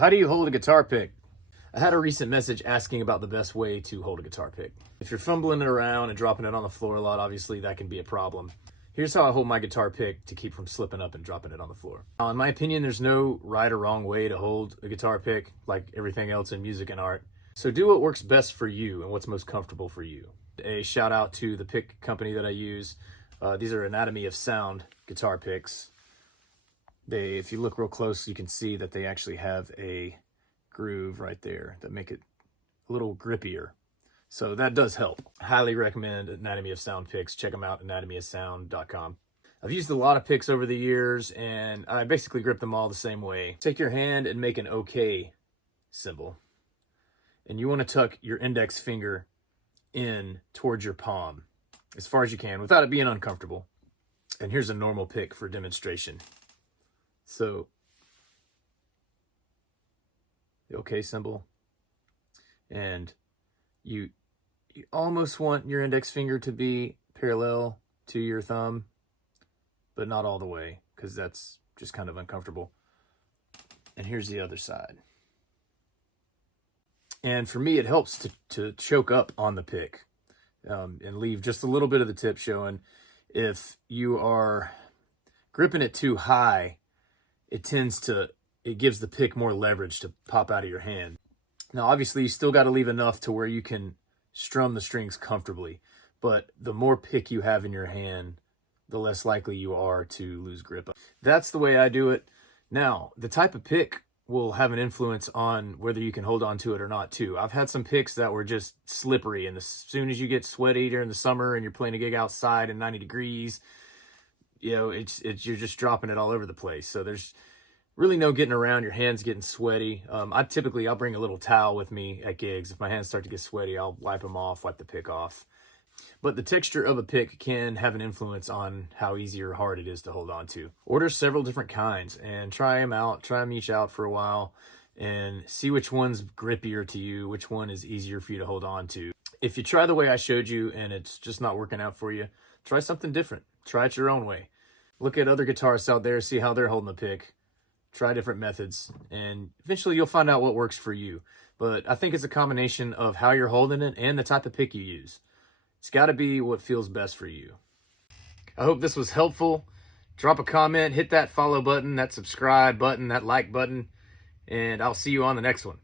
How do you hold a guitar pick? I had a recent message asking about the best way to hold a guitar pick. If you're fumbling it around and dropping it on the floor a lot, obviously that can be a problem. Here's how I hold my guitar pick to keep from slipping up and dropping it on the floor. Now, in my opinion, there's no right or wrong way to hold a guitar pick, like everything else in music and art. So do what works best for you and what's most comfortable for you. A shout out to the pick company that I use. These are Anatomy of Sound guitar picks. If you look real close, you can see that they actually have a groove right there that make it a little grippier. So that does help. I highly recommend Anatomy of Sound picks. Check them out, anatomyofsound.com. I've used a lot of picks over the years, and I basically grip them all the same way. Take your hand and make an OK symbol. And you want to tuck your index finger in towards your palm as far as you can without it being uncomfortable. And here's a normal pick for demonstration. So, the OK symbol, and you almost want your index finger to be parallel to your thumb, but not all the way, because that's just kind of uncomfortable. And here's the other side. And for me, it helps to choke up on the pick and leave just a little bit of the tip showing. If you are gripping it too high, it gives the pick more leverage to pop out of your hand. Now, obviously, you still got to leave enough to where you can strum the strings comfortably, but the more pick you have in your hand, the less likely you are to lose grip. That's the way I do it. Now, the type of pick will have an influence on whether you can hold on to it or not, too. I've had some picks that were just slippery, and as soon as you get sweaty during the summer and you're playing a gig outside in 90 degrees, you know, you're just dropping it all over the place. So there's really no getting around your hands getting sweaty. I'll bring a little towel with me at gigs. If my hands start to get sweaty, I'll wipe them off, wipe the pick off. But the texture of a pick can have an influence on how easy or hard it is to hold on to. Order several different kinds and try them each out for a while and see which one's grippier to you, which one is easier for you to hold on to. If you try the way I showed you and it's just not working out for you, try something different. Try it your own way. Look at other guitarists out there, see how they're holding the pick. Try different methods, and eventually you'll find out what works for you. But I think it's a combination of how you're holding it and the type of pick you use. It's got to be what feels best for you. I hope this was helpful. Drop a comment, hit that follow button, that subscribe button, that like button, and I'll see you on the next one.